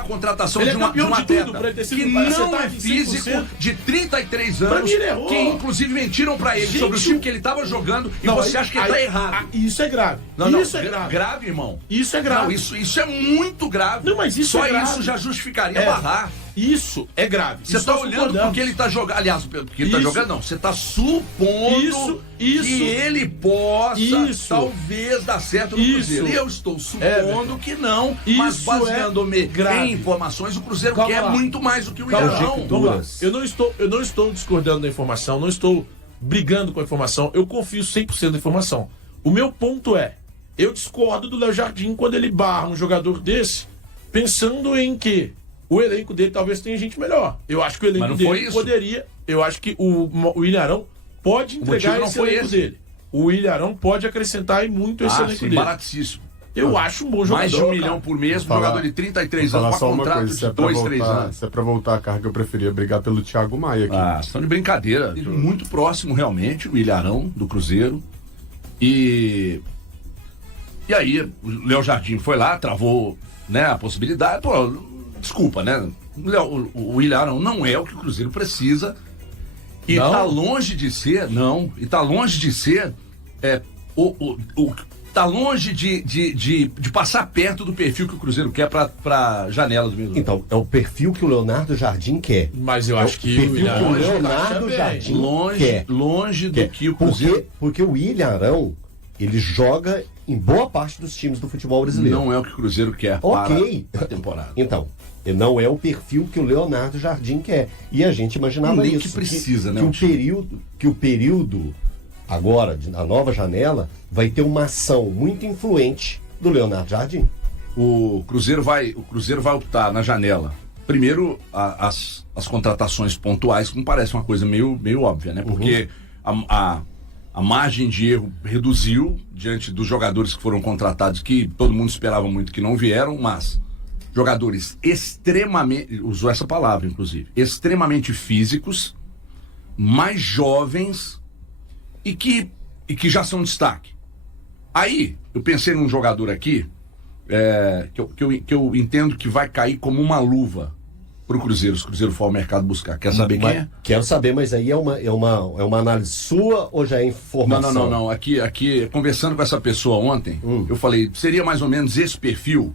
a contratação Ele de é um campeão de atleta tudo, pra ele ter sido que não acertado é em 100%. físico, de 33 Pra anos, mim ele errou. que inclusive mentiram pra ele sobre o time que ele estava jogando e você acha que ele tá errado. Isso é grave. Não, Isso é grave. Grave, irmão. Isso é grave. Não, isso é muito grave. Não, mas isso Só é grave. isso já justificaria É. barrar. Isso é grave. Você Isso tá nós olhando concordamos. porque ele tá jogando. Aliás, porque ele tá Isso. jogando, não. Você tá supondo Isso. que ele possa Isso. talvez dar certo no Isso. Cruzeiro. E eu estou supondo Everton. que não. Mas Isso baseando-me é grave. em informações, o Cruzeiro Calma quer lá. muito mais do que o Calma lá, Ilharão. vamos lá. Eu não estou discordando da informação, não estou brigando com a informação, eu confio 100% da informação. O meu ponto é, eu discordo do Léo Jardim quando ele barra um jogador desse, pensando em que o elenco dele talvez tenha gente melhor. Eu acho que o elenco Mas não foi dele isso. poderia, eu acho que o Ilharão pode entregar motivo não esse foi elenco esse. dele. O Ilharão pode acrescentar e muito esse elenco Sim, dele. baratíssimo. Eu acho um bom jogador. Mais de 1 cara. milhão por mês, um Falar- jogador de 33 Vou anos, falar com só uma contrato coisa, de 2, 3 anos. se é pra voltar a carga, eu preferia brigar pelo Thiago Maia aqui. Ah, estão de brincadeira. Ele muito próximo, realmente, o Ilharão, do Cruzeiro. E aí, o Léo Jardim foi lá, travou, né, a possibilidade. Pô, desculpa, né? O Ilharão não é o que o Cruzeiro precisa. E Não? tá longe de ser, não. E tá longe de ser. Tá longe de passar perto do perfil que o Cruzeiro quer pra janela do meio. Então, é o perfil que o Leonardo Jardim quer. Mas eu acho que perfil o que Ilharão o Leonardo encaixa bem. Jardim Longe do quer. que o Cruzeiro. Porque o Ilharão, ele joga em boa parte dos times do futebol brasileiro. Não é o que o Cruzeiro quer Ok. para a temporada. Então, não é o perfil que o Leonardo Jardim quer. E a gente imaginava Nem isso. que precisa, né, Que o período agora, da nova janela, vai ter uma ação muito influente do Leonardo Jardim. O Cruzeiro vai optar na janela. Primeiro, as contratações pontuais, que me parece uma coisa meio óbvia, né? Porque a margem de erro reduziu diante dos jogadores que foram contratados, que todo mundo esperava muito que não vieram, mas jogadores extremamente, usou essa palavra inclusive, extremamente físicos, mais jovens e que já são destaque. Aí, eu pensei num jogador aqui que eu entendo que vai cair como uma luva pro Cruzeiro, se o Cruzeiro for ao mercado buscar. Quer saber quem é? Quero saber, mas aí é uma análise sua ou já é informação? Não. Aqui, conversando com essa pessoa ontem, eu falei, seria mais ou menos esse perfil,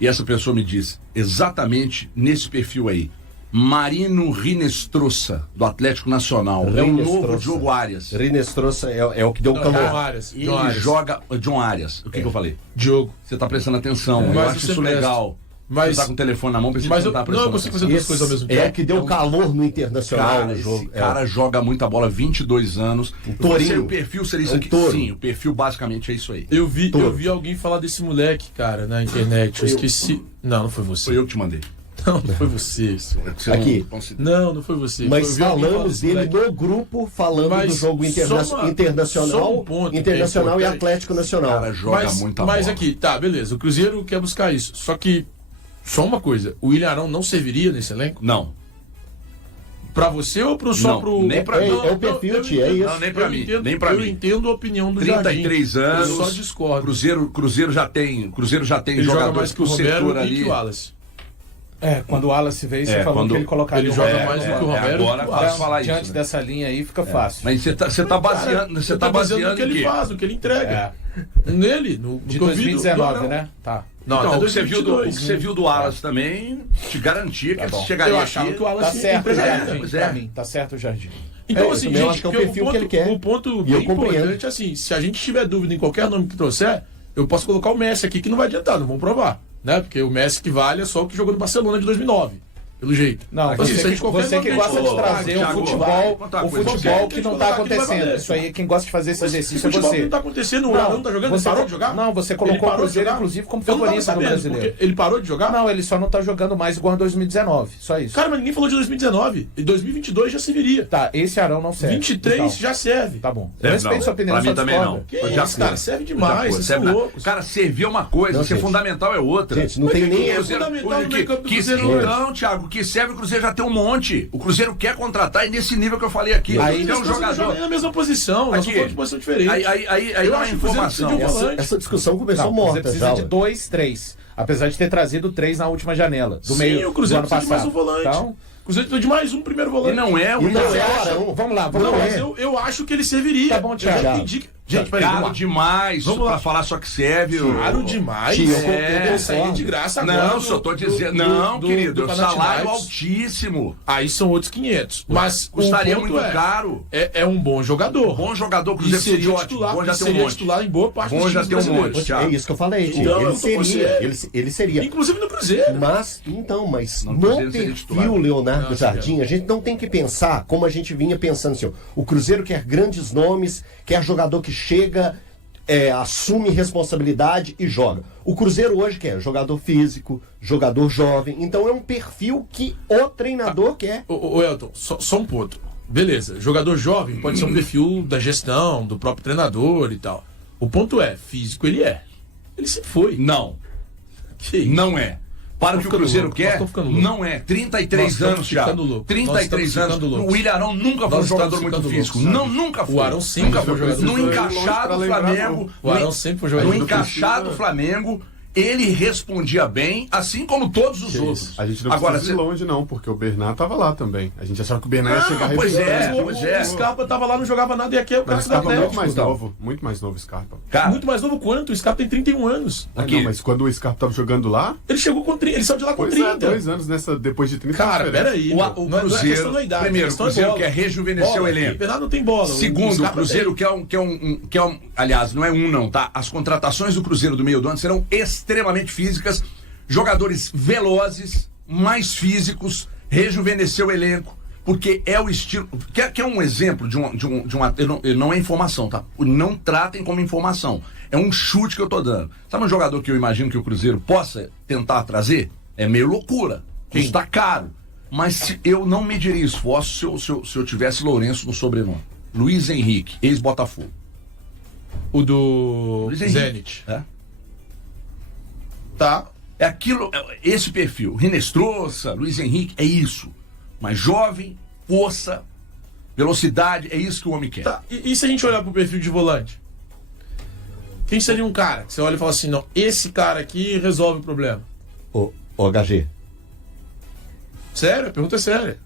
e essa pessoa me disse, exatamente nesse perfil aí. Marino Rinestrosa, do Atlético Nacional. É o novo Diogo Arias. Rinestrosa é o que deu calor. John Arias. Ele joga... John Arias. O que eu falei? Diogo. Você tá prestando atenção, eu Mas acho você isso presta. legal. Mas- Você tá com o telefone na mão, precisa Mas não eu, tá não, prestando eu consigo atenção. fazer duas coisas ao mesmo tempo. É o que deu calor no Internacional Cara, no jogo. esse cara joga muita bola, 22 anos. tourinho. O perfil seria isso É um aqui? touro. Sim, o perfil basicamente é isso aí. Eu vi alguém falar desse moleque, cara, na internet. Eu esqueci. Não foi você. Foi eu que te mandei. Não foi você. Você Aqui. Não foi você. Mas Eu vi alguém falar falamos desse dele moleque. no grupo, falando Mas do jogo só internacional, um ponto que é internacional e importante. Atlético O Nacional. cara joga muita mas bola. aqui, tá, beleza. O Cruzeiro quer buscar isso. Só que, só uma coisa. O Ilharão não serviria nesse elenco? Não. Pra você ou Não, pro... nem pra mim. É o perfil, eu tia, é isso. Não, nem pra eu mim, entendo- nem pra eu mim. entendo a opinião do 33 Jardim. anos. Eu só discordo. Cruzeiro já tem Ele joga jogadores mais que o pro Romero setor e ali. que o Wallace. Quando o Wallace veio, você É, falou quando que ele colocaria ele o joga Romero. mais do que o Romero. Agora e que o fácil Wallace. falar isso. Diante Né? dessa linha aí, fica fácil. Mas você tá baseando, você tá baseando no que em ele quê? faz, no que ele entrega. É. Nele, no De que eu vi do 2019, Ilharão. né? Tá. Não, Então, até o que você viu do 2022, o que você viu do Alas também te garantia que bom. você chegaria Eu aqui. achava que o Tá Wallace certo o entregaria. Jardim, Pois é. pra mim. Tá certo o Jardim. Então, eu assim, também gente, acho que é o que perfil que ele quer. Um ponto E eu bem compreendo. importante, assim, se a gente tiver dúvida em qualquer nome que trouxer, eu posso colocar o Messi aqui, que não vai adiantar, não vamos provar. Né? Porque o Messi que vale é só o que jogou no Barcelona de 2009. Pelo jeito. Não, Então, assim, se a gente qualquer você nome que a gente gosta de colocar, trazer Thiago, um futebol, conta uma o coisa, futebol Thiago. que não Quem tá colocar aqui não vai acontecendo. valer. Isso aí, quem gosta de fazer esse exercício é futebol que você. não tá acontecendo, o Ilharão tá jogando, ele você parou de jogar? Não, você Ele colocou o parou de Cruzeiro, jogar? inclusive, como Eu não tava favorito no sabendo, brasileiro. porque ele parou de jogar? Não, ele só não tá jogando mais igual em 2019. Só isso. Cara, mas ninguém falou de 2019. Em 2022 já serviria. Tá, esse Arão não serve. 23 Então, já serve. Tá bom. É, Respeito não, sua opinião, pra só mim também discorda. não. Que Já isso, cara, foi. serve Já demais, foi, vocês serve são nada. loucos. Cara, servir é uma coisa, Não, ser gente. fundamental é outra. Gente, não tem nem... O fundamental no meio campo do Cruzeiro Não, Thiago, que serve o Cruzeiro já tem um monte. O Cruzeiro quer contratar e nesse nível que eu falei aqui. Aí, tem um Eles não jogam jogador. nem na mesma posição, nós Aqui. estamos falando de posição diferente. Aí Eu não é acho que o Cruzeiro informação. precisa de um volante. Essa discussão começou Não, morta você precisa já. de ué. 2, 3. Apesar de ter trazido 3 na última janela. Do Sim, meio o Cruzeiro do ano precisa de mais passado. um volante. Então, O Cruzeiro precisa de mais um primeiro volante. E não é o Então, você é acha? hora, Vamos lá, Não, mas ver. eu acho que ele serviria. Tá bom, Thiago. Eu já pedi... Gente, peraí, vamos caro lá. demais Vamos lá. pra falar só que serve. Caro demais. Tio, Eu vou sair de graça agora. Não, só tô dizendo. Não, querido, do salário Panathinaikos. altíssimo. Aí são outros 500. Mas Custaria o ponto muito caro. É um bom jogador. Bom jogador, E Cruzeiro seria seria ótimo. titular, Bom já e tem um seria monte. titular em boa parte Bom dos já times tem um brasileiros. monte. Thiago. É isso que eu falei, tio. Então, eu Ele não tô seria. Ele seria. Inclusive no Cruzeiro. Mas Não, no Cruzeiro seria titular. perfil Leonardo Não, Jardim, a gente não tem que pensar como a gente vinha pensando assim, ó, o Cruzeiro quer grandes nomes, quer jogador que chega, assume responsabilidade e joga. O Cruzeiro hoje quer jogador físico, jogador jovem, então é um perfil que o treinador quer. Ô Elton, só um ponto. Beleza, jogador jovem pode ser um perfil da gestão, do próprio treinador e tal. O ponto é, físico ele é. Ele sempre foi. Não, Que isso? não é. Para o que o ficando Cruzeiro louco, quer, nós estamos ficando louco. não é. 33 Nós estamos anos já. ficando louco. 33 Nós anos. estamos ficando O Willian Arão nunca foi um Nós jogador estamos muito ficando físico. loucos, Não, sabe? nunca foi. O Arão sempre nunca foi jogador No muito encaixado longe pra lembrar, Flamengo. O Arão sempre foi jogador No muito encaixado físico. Flamengo, ele respondia bem, assim como todos os outros. A gente não Agora, precisa ir longe, não, porque o Bernard tava lá também. A gente achava que o Bernard ia Não, chegar pois arrebentando. é, pois é. O Scarpa tava lá, não jogava nada e aqui é o Mas cara o do Scarpa é muito Atlético. mais então. novo. Muito mais novo, o Scarpa. Cara, Muito mais novo quanto? O Scarpa tem 31 anos. Aqui. Não, mas quando o Scarpa tava jogando lá, Ele chegou com 30, ele saiu de lá com pois 30. 2 anos depois de 30 Cara, diferença. peraí. o meu. Não é Cruzeiro, questão da idade, primeiro, a o questão é Cruzeiro bola. quer rejuvenescer Bola, o elenco. O Bernardo não tem bola. Segundo, o Scarpa Cruzeiro tem. quer um. Aliás, não é um, não, tá? As contratações do Cruzeiro do meio do ano serão extremamente físicas. Jogadores velozes, mais físicos, rejuvenescer o elenco, porque é o estilo. Quer um exemplo de uma. Não é informação, tá? Não tratem como informação. É um chute que eu tô dando. Sabe um jogador que eu imagino que o Cruzeiro possa tentar trazer? É meio loucura. Custa caro. Mas eu não mediria esforço se eu tivesse Lourenço no sobrenome. Luiz Henrique, ex-Botafogo. O do Luiz Henrique. Zenit. É? Tá. É aquilo, esse perfil. Rinestrosa, Luiz Henrique, é isso. Mas jovem, força, velocidade, é isso que o homem quer. Tá. E se a gente olhar pro perfil de volante? Quem seria um cara que você olha e fala assim, não, esse cara aqui resolve o problema? O HG. Sério? A pergunta é séria.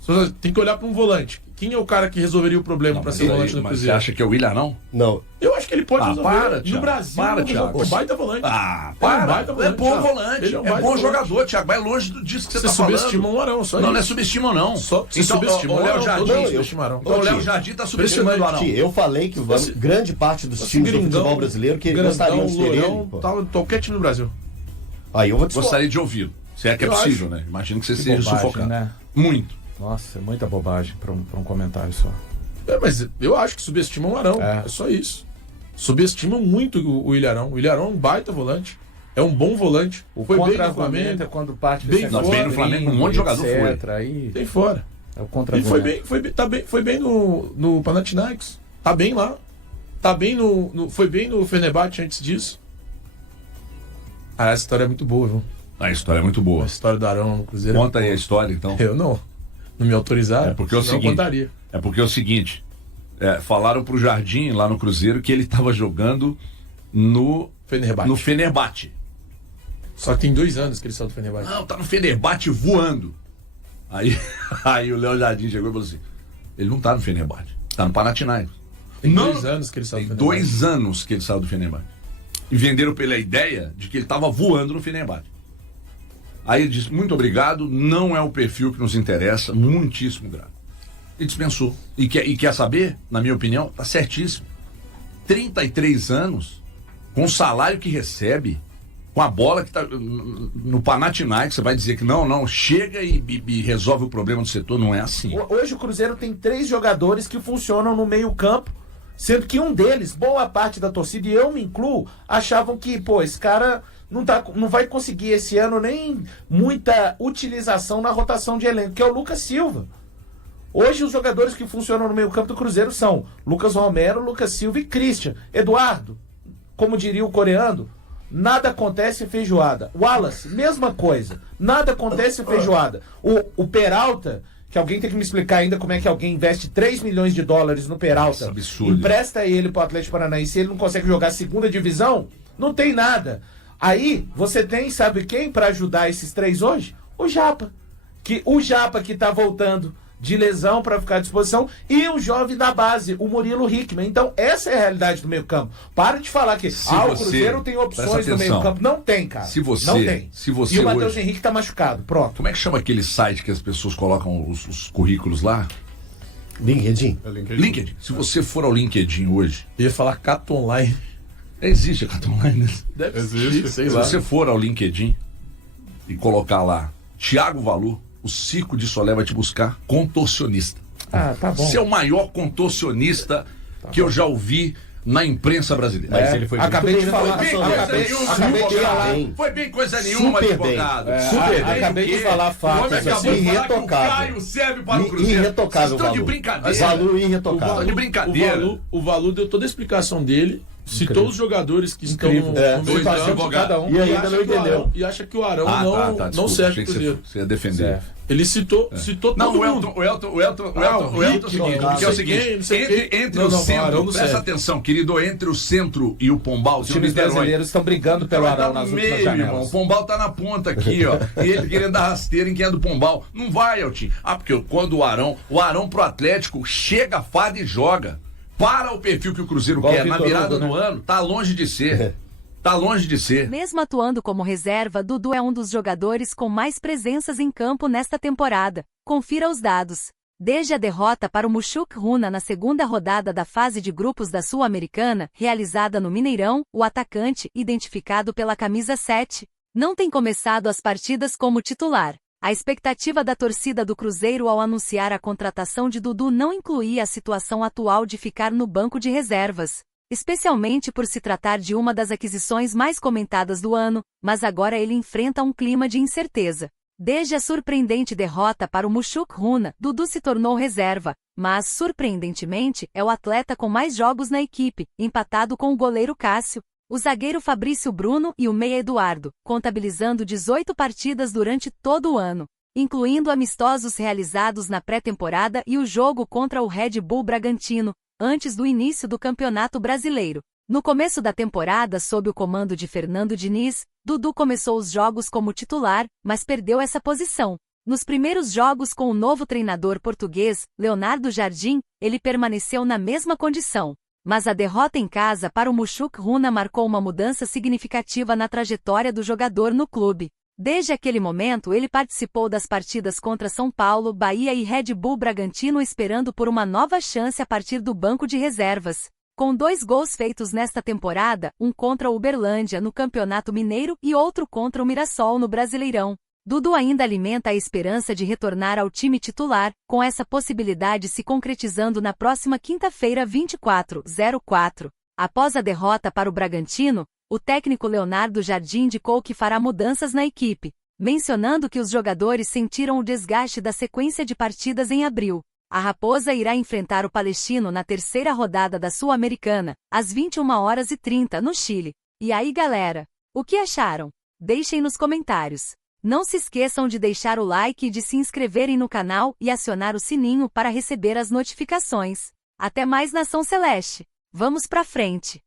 Você tem que olhar para um volante. Quem é o cara que resolveria o problema para ser volante do Mas você Cruzeiro? acha que é o Willian, não? Não, Eu acho que ele pode resolver. para, No Thiago. Brasil, Para, ele é Thiago. um baita volante. Ah, Ele é um para. baita É volante, bom Thiago. volante. Ele É um baita bom volante. jogador, Thiago. Vai longe disso que você Você tá falando. subestima o Arão, só Não, isso. não é subestima, não. Só você Então, subestima o Léo Arão, Jardim. todo mundo subestima Arão. Então, o Léo Jardim tá subestimando o Arão. eu falei que fosse- grande parte dos Esse times do Grindão, futebol brasileiro que Grandão, gostariam de ter ele. Lourão, pô. tava em qualquer time do Brasil. Aí eu vou discordar. Gostaria de ouvir. Se é que é Eu possível, acho. né? Imagino que você Que seja bobagem, sufocado. né? Muito. Nossa, é muita bobagem pra um comentário só. Mas eu acho que subestimam o Arão. É. É só isso. Subestimam muito o Ilharão. O Ilharão é um baita volante. É um bom volante. O Foi bem no contra-argumento é Flamengo. quando parte Bem desse fora. negócio Bem no Flamengo, um monte de jogador etc. foi. Aí Tem fora. é o Ele contra-argumento. foi bem no Panathinaikos. Tá bem lá. Tá bem foi bem no Fenerbahçe antes disso. Ah, essa história é muito boa, viu? A história é muito boa. A história do Arão no Cruzeiro. Conta aí a história, então. Eu não. Não me autorizaram. É porque é o senão eu seguinte. contaria. É porque é o seguinte. Falaram pro Jardim, lá no Cruzeiro, que ele tava jogando no Fenerbahçe. Fenerbahçe. Só que tem 2 anos que ele saiu do Fenerbahçe. Não, tá no Fenerbahçe voando. Aí o Léo Jardim chegou e falou assim: ele não tá no Fenerbahçe, tá no Panathinaikos. Tem Não, 2 anos que ele saiu Tem do Fenerbahçe. 2 anos que ele saiu do Fenerbahçe. E venderam pela ideia de que ele tava voando no Fenerbahçe. Aí ele disse: muito obrigado, não é o perfil que nos interessa, muitíssimo grato. E dispensou. E quer saber? Na minha opinião, tá certíssimo. 33 anos, com o salário que recebe, com a bola que tá no Panathinaikos, você vai dizer que não, chega e resolve o problema do setor. Não é assim. Hoje o Cruzeiro tem 3 jogadores que funcionam no meio-campo, sendo que um deles, boa parte da torcida, e eu me incluo, achavam que, esse cara não vai conseguir esse ano nem muita utilização na rotação de elenco, que é o Lucas Silva. Hoje os jogadores que funcionam no meio-campo do Cruzeiro são Lucas Romero, Lucas Silva e Christian. Eduardo, como diria o coreano, nada acontece feijoada. Wallace, mesma coisa. Nada acontece feijoada. O Peralta, que alguém tem que me explicar ainda como é que alguém investe 3 milhões de dólares no Peralta, Nossa, absurdo. empresta ele pro Atlético Paranaense e ele não consegue jogar a segunda divisão, não tem nada. Aí, você tem, sabe quem pra ajudar esses 3 hoje? O Japa. O Japa que tá voltando de lesão pra ficar à disposição, e o jovem da base, o Murilo Hickman. Então, essa é a realidade do meio campo. Para de falar que o Cruzeiro tem opções no meio campo. Não tem, cara. Não tem. E o Matheus Henrique tá machucado. Pronto. Como é que chama aquele site que as pessoas colocam os currículos lá? LinkedIn. LinkedIn. Se você for ao LinkedIn hoje... Eu ia falar Cato Online. Existe a Cato Online, né? Deve Existe. sei Se lá. você for ao LinkedIn e colocar lá Thiago Valu, o Cico de Solé vai te buscar contorcionista. Ah, tá bom. Você é o maior contorcionista que eu já ouvi na imprensa brasileira. Mas ele foi Acabei de muito falar. bem, Acabei de falar. Foi bem coisa nenhuma, Super advogado. bem. Super bem. Acabei de falar fatos. O homem acabou de falar que o irretocável. Caio serve para o Cruzeiro. Irretocável, Vocês estão de Valu. brincadeira. Valu irretocável. Estão de brincadeira. O Valu deu toda a explicação dele, citou os jogadores que Incrível. estão no meio Dois campo, advogados. cada um. E ainda acha não que o entendeu. Arão- E acha que o Arão não Desculpa, serve achei pro que Cruzeiro. você ia defender. Serve. Ele citou Não, todo o mundo. Elton o é o seguinte, não que é o sei seguinte, quem, não sei quem. entre Não, o não, centro, Arão não presta serve. atenção, querido, entre o centro e o Pombal, Os times brasileiros estão brigando pelo Vai dar Arão no nas últimas meio, irmão. O janelas. Pombal tá na ponta aqui, ó. E ele querendo dar rasteira em quem é do Pombal. Não vai, Elton. Porque quando o Arão pro Atlético chega, fada e joga. Para o perfil que o Cruzeiro Igual quer o na Vitor virada Hugo, do ano, tá longe de ser. Tá longe de ser. Mesmo atuando como reserva, Dudu é um dos jogadores com mais presenças em campo nesta temporada. Confira os dados. Desde a derrota para o Mushuk Runa na segunda rodada da fase de grupos da Sul-Americana, realizada no Mineirão, o atacante, identificado pela camisa 7, não tem começado as partidas como titular. A expectativa da torcida do Cruzeiro ao anunciar a contratação de Dudu não incluía a situação atual de ficar no banco de reservas, especialmente por se tratar de uma das aquisições mais comentadas do ano, mas agora ele enfrenta um clima de incerteza. Desde a surpreendente derrota para o Mushuk Runa, Dudu se tornou reserva, mas, surpreendentemente, é o atleta com mais jogos na equipe, empatado com o goleiro Cássio, o zagueiro Fabrício Bruno e o meia Eduardo, contabilizando 18 partidas durante todo o ano, incluindo amistosos realizados na pré-temporada e o jogo contra o Red Bull Bragantino, antes do início do Campeonato Brasileiro. No começo da temporada, sob o comando de Fernando Diniz, Dudu começou os jogos como titular, mas perdeu essa posição. Nos primeiros jogos com o novo treinador português, Leonardo Jardim, ele permaneceu na mesma condição. Mas a derrota em casa para o Mushuk Runa marcou uma mudança significativa na trajetória do jogador no clube. Desde aquele momento ele participou das partidas contra São Paulo, Bahia e Red Bull Bragantino esperando por uma nova chance a partir do banco de reservas. Com 2 gols feitos nesta temporada, um contra o Uberlândia no Campeonato Mineiro e outro contra o Mirassol no Brasileirão, Dudu ainda alimenta a esperança de retornar ao time titular, com essa possibilidade se concretizando na próxima quinta-feira 24/04. Após a derrota para o Bragantino, o técnico Leonardo Jardim indicou que fará mudanças na equipe, mencionando que os jogadores sentiram o desgaste da sequência de partidas em abril. A Raposa irá enfrentar o Palestino na terceira rodada da Sul-Americana, às 21h30 no Chile. E aí, galera? O que acharam? Deixem nos comentários. Não se esqueçam de deixar o like e de se inscreverem no canal e acionar o sininho para receber as notificações. Até mais, Nação Celeste! Vamos pra frente!